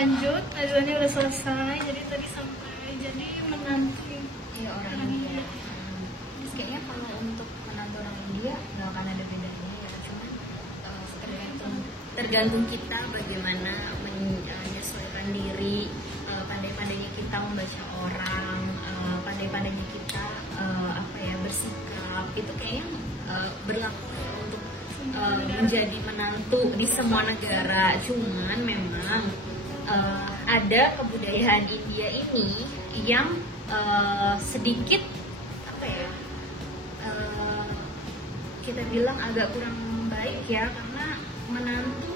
Lanjut, azannya udah selesai. Jadi tadi sampai jadi menanti ya orang India. Terus kayaknya kalau untuk menantu orang India nggak akan ada bedanya ya, cuman tergantung kita bagaimana menyesuaikan diri, pandai-pandainya kita membaca orang, pandai-pandainya kita bersikap, itu kayaknya berlaku untuk menjadi menantu di semua negara. Cuman memang ada kebudayaan India ini yang sedikit kita bilang agak kurang baik ya, karena menantu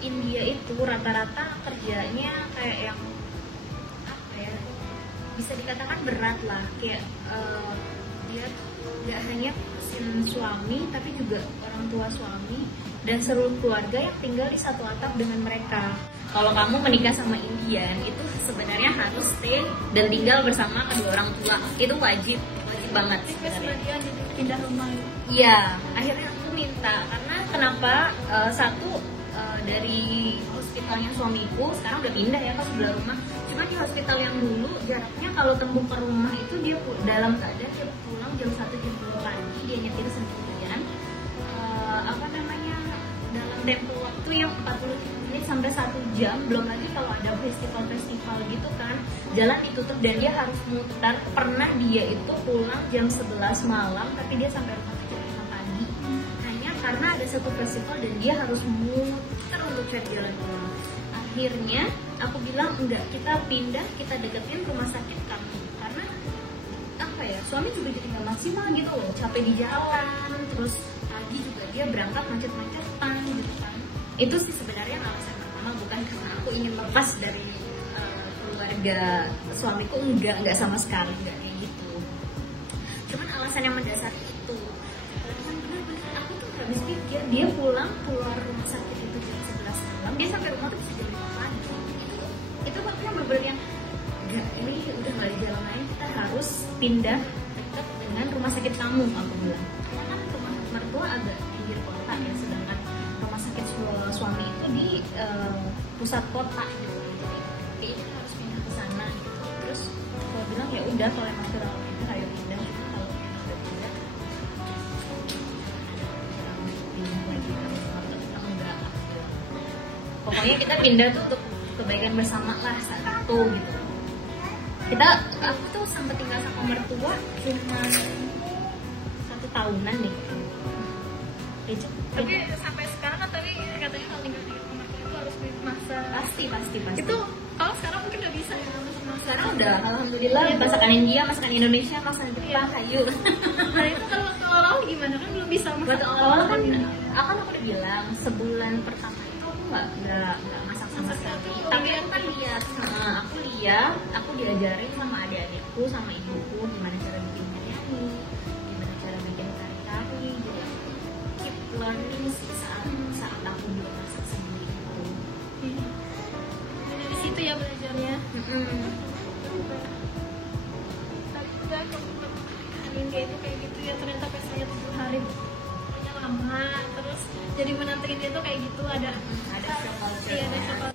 India itu rata-rata kerjanya kayak yang bisa dikatakan berat lah, kayak dia tuh gak hanya ngurusin suami tapi juga orang tua suami dan seluruh keluarga yang tinggal di satu atap dengan mereka. Kalau kamu menikah sama Indian itu sebenarnya harus stay dan tinggal bersama kedua orang tua, itu wajib banget sebenarnya. Pindah rumah. Iya, akhirnya aku minta karena kenapa dari hospitalnya suamiku sekarang udah pindah ya ke sebelah rumah. Cuma di hospital yang dulu jaraknya kalau tembus ke rumah itu dia dalam keadaan dia pulang jam 1 jam 2 pagi, dia nyetir sendirian. Dalam tempo waktu yang 40 menit sampai 1 jam, belum lagi kalau ada festival gitu kan, jalan ditutup dan dia harus mutar. Pernah dia itu pulang jam 11 malam tapi dia sampai rumah jam 5 pagi hanya karena ada satu festival dan dia harus muter untuk cari jalan pulang. Akhirnya aku bilang enggak, kita pindah, kita deketin rumah sakit kamu, karena suami juga jadi nggak maksimal gitu loh, capek di jalan, terus pagi juga dia berangkat macet-macetan gitu kan. Itu sih sebenarnya alasan pertama, bukan karena aku ingin lepas dari keluarga suamiku, enggak sama sekali, enggak kayak gitu. Cuman alasan yang mendasar itu benar-benar aku tuh habis pikir dia pulang keluar rumah sakit itu jam 11 malam, dia sampai rumah tuh bisa jam 5 pagi. Itu waktunya bener-bener yang enggak, ini udah nggak ada jalan lain, kita harus pindah dekat dengan rumah sakit kamu, aku bilang. Karena kan rumah mertua agak pinggir kota ya, sedangkan rumah sakit suami itu di pusat kota gitu. Jadi kita harus pindah ke sana gitu. Terus aku bilang ya udah, kalau emang sudah pindah ayo pindah. Cuma kalau emang udah pindah enggak. Pokoknya kita pindah tuh untuk kebaikan bersama lah saat itu gitu. Aku tuh sempat tinggal sama mertua cuma 1 tahunan nih. Tapi sampai sekarang kan tadi katanya kalau tinggal di rumah itu harus masak. Pasti. Itu kalau sekarang mungkin udah bisa ya masak. Sekarang udah, alhamdulillah, masakan India, masakan Indonesia, masakan Jepang, hayu. Nah itu kalau awal gimana, kan belum bisa masak. Waktu awal kan aku udah bilang sebulan pertama itu aku nggak masak sama sekali. Tapi aku kan lihat, aku diajarin sama adik-adikku, sama ibuku gimana cara bikin biryani, gimana cara bikin kari-kari. Jadi aku keep learning sih saat aku belum masak sendiri itu. Dari situ ya belajarnya. Tadi juga aku India itu kayak gitu ya, ternyata pestanya 7 hari, pokoknya lama. Terus jadi menantu India tuh kayak gitu, ada show. Iya, ada show.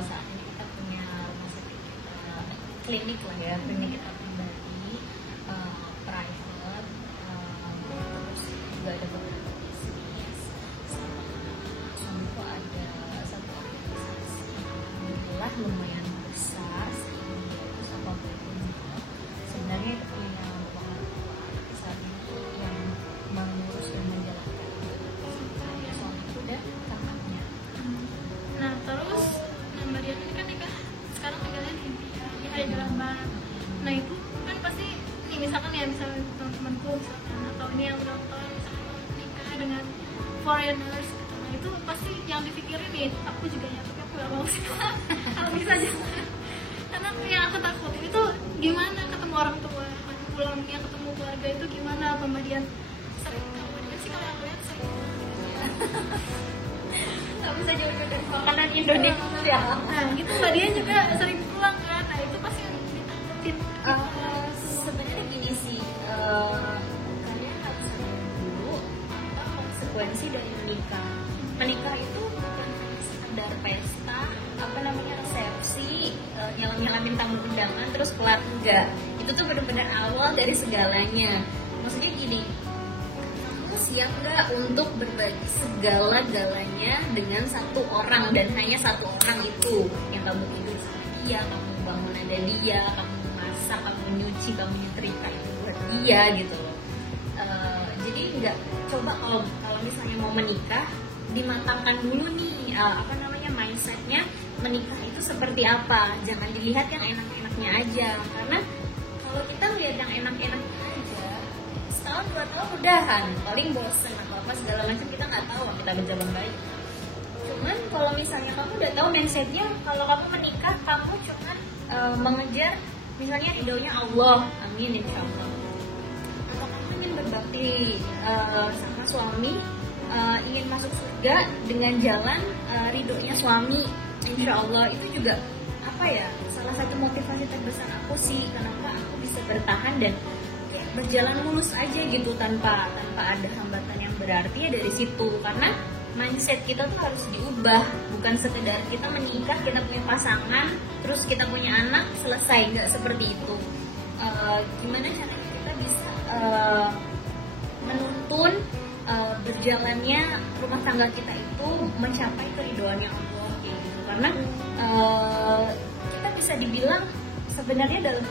Saat ini kita punya rumah sakit klinik lah ya, klinik kita pribadi, private, terus juga ada beberapa bisnis, sama suamiku ada satu organisasi, alhamdulillah lumayan besar sehingga itu sama juga sebenarnya itu punya pengaruh saat itu yang mengurus dan menjalankan ya, suamiku dan kakaknya. Nah terus Mbak Dian ini kan nikah sekarang tinggalnya di Hyderabad. Nah itu kan pasti nih, misalkan ya, misalnya teman-temanku misalkan, atau ini yang nonton misalkan mau nikah dengan foreigners gitu. Nah itu pasti yang dipikirin nih, aku juga ya, tapi aku gak mau sih kalau bisa jangan. Karena yang aku takutin itu gimana ketemu orang tua, pulangnya ketemu keluarga itu gimana. Apa Mbak Dian sering, kalau Mbak Dian sih kalau aku lihat sering nggak bisa jauh dari makanan Indonesia ya. Nah gitu Mbak Dian juga sering pulang kan. Nah itu pasti yang ditakutin. Sebenarnya gini sih, kalian harus sadar dulu apa konsekuensi dari menikah. terus kelar, enggak. Itu tuh benar-benar awal dari segalanya. Maksudnya gini, kamu siap nggak untuk berbagi segala-galanya dengan satu orang, dan hanya satu orang itu yang kamu tidur sama dia, kamu bangun ada dia, kamu masak, kamu nyuci, kamu nyetrika itu buat dia gitu loh. Jadi nggak, coba kalau misalnya mau menikah, dimatangkan dulu nih mindsetnya menikah itu seperti apa. Jangan dilihat yang enak-enaknya aja, karena kalau kita lihat yang enak-enaknya aja, setahun 2 tahun udahan, paling bosen atau apa segala macam, kita nggak tahu kita berjalan baik. Cuman kalau misalnya kamu udah tahu mindsetnya, kalau kamu menikah kamu cuman mengejar misalnya ridhonya Allah, amin insyaallah, atau kamu ingin berbakti sama suami, ingin masuk surga dengan jalan ridhonya suami, insyaallah, itu juga salah satu motivasi terbesar aku sih, kenapa aku bisa bertahan dan berjalan mulus aja gitu tanpa ada hambatan yang berarti ya dari situ. Karena mindset kita tuh harus diubah, bukan sekedar kita menikah, kita punya pasangan, terus kita punya anak, selesai, nggak seperti itu. Gimana caranya kita bisa menuntun berjalannya rumah tangga kita itu mencapai keridhoannya Allah kayak gitu. Karena kita bisa dibilang sebenarnya dalam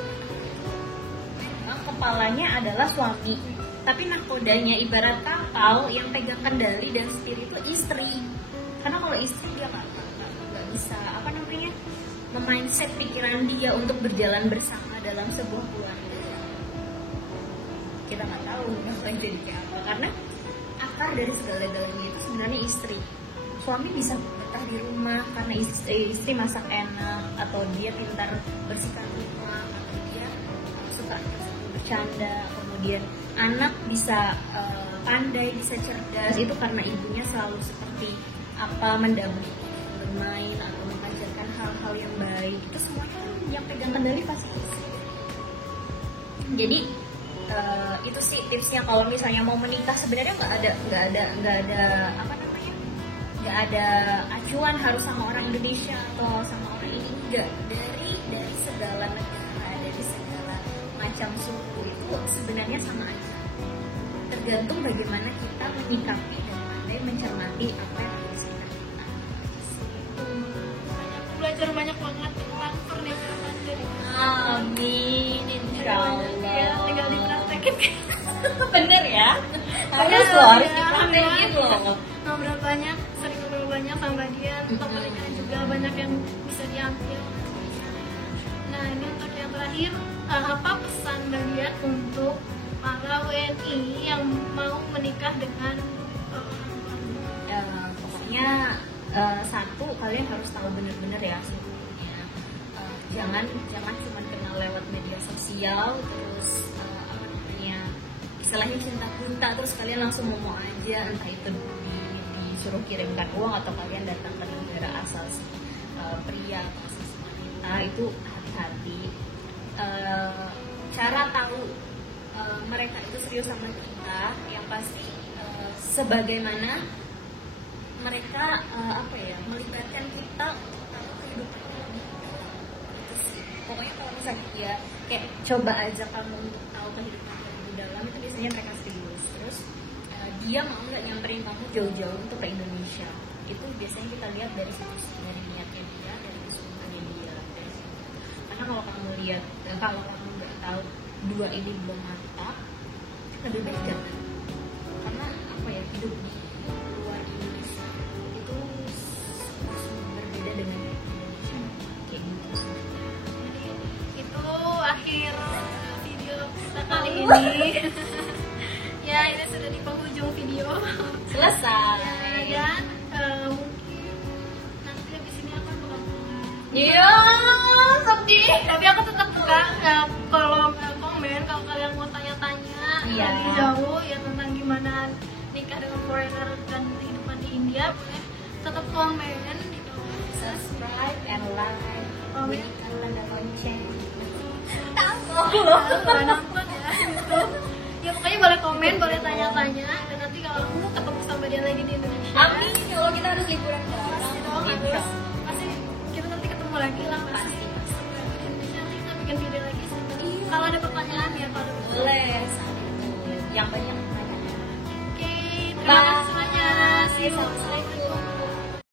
kepalanya adalah suami, tapi nakodanya ibarat kapal yang pegang kendali dan setir itu istri. Karena kalau istri dia nggak bisa memindset pikiran dia untuk berjalan bersama dalam sebuah keluarga. Kita nggak tahu akan jadi kayak apa, karena akar dari segala-galanya itu sebenarnya istri. Suami bisa betah di rumah karena istri masak enak, atau dia pintar bersihkan rumah, atau dia suka bercanda, kemudian anak bisa pandai, bisa cerdas, itu karena ibunya selalu seperti mendampingi, bermain atau mengajarkan hal-hal yang baik. Itu semuanya yang pegang kendali pasti istri. Jadi itu sih tipsnya kalau misalnya mau menikah. Sebenarnya nggak ada acuan harus sama orang Indonesia atau sama orang ini, enggak. Dari segala negara, dari segala macam suku itu sebenarnya sama aja, tergantung bagaimana kita menyikapi dan pandai mencermati apa yang harus kita lakukan. Belajar banyak banget tentang pernikahan dari Amin, insyaallah. Ya, tinggal dipraktekin. Bener ya, Harus harus dipraktekin loh. Ngobrol banyak, sering ngobrol banyak sama dia, tentang pernikahan juga banyak yang bisa diambil. Nah, ini untuk yang terakhir, apa pesan Dahlia untuk para WNI yang mau menikah dengan Pokoknya satu, kalian harus tahu bener-bener ya sebetulnya. Jangan cuma kenal lewat media sosial, terus istilahnya cinta buta, terus kalian langsung mau aja, entah itu disuruh kirimkan uang atau kalian datang ke negara asal pria atau asal wanita. Itu hati-hati. Cara tahu mereka itu serius sama kita, yang pasti sebagaimana mereka melibatkan kita untuk tahu kehidupan lebih dalam. Itu sih. Pokoknya kalau misalnya dia kayak coba aja kamu untuk tahu kehidupan lebih dalam, itu biasanya mereka serius. Terus dia mau nggak nyamperin kamu jauh-jauh untuk ke Indonesia. Itu biasanya kita lihat dari situ, dari niatnya dia, dari kesungguhannya dia, dari situ. Karena kalau kamu lihat, kalau kamu nggak tahu dua ini belum mantap, lebih baik jangan. Karena hidup di luar Indonesia itu berbeda dengan Indonesia, kayak gitu sih. Jadi itu akhir video kita kali ini. Ya, ini sudah di penghujung video. Selesai. Dan mungkin nanti habis ini aku bakal pulang. Iya, sedih. Tapi aku tetap buka kolom komen kalau kalian mau tanya-tanya lebih jauh ya tentang gimana nikah dengan foreigner dan kehidupan di India, boleh tetap komen di bawah. Subscribe and like. Bunyikan tanda lonceng. Nonton ya gitu. Ya pokoknya boleh komen, boleh tanya-tanya, dan nanti kalau aku ketemu sama dia lagi di Indonesia. Amin. Kalau kita harus liburan bareng. Pasti kita nanti ketemu lagi lah pasti. Di Indonesia nanti kita bikin video kalau ada pertanyaan ya kalau ada pertanyaan. Boleh saat itu yang banyak pertanyaan. Oke, terima kasih banyak. Bye. Assalamualaikum.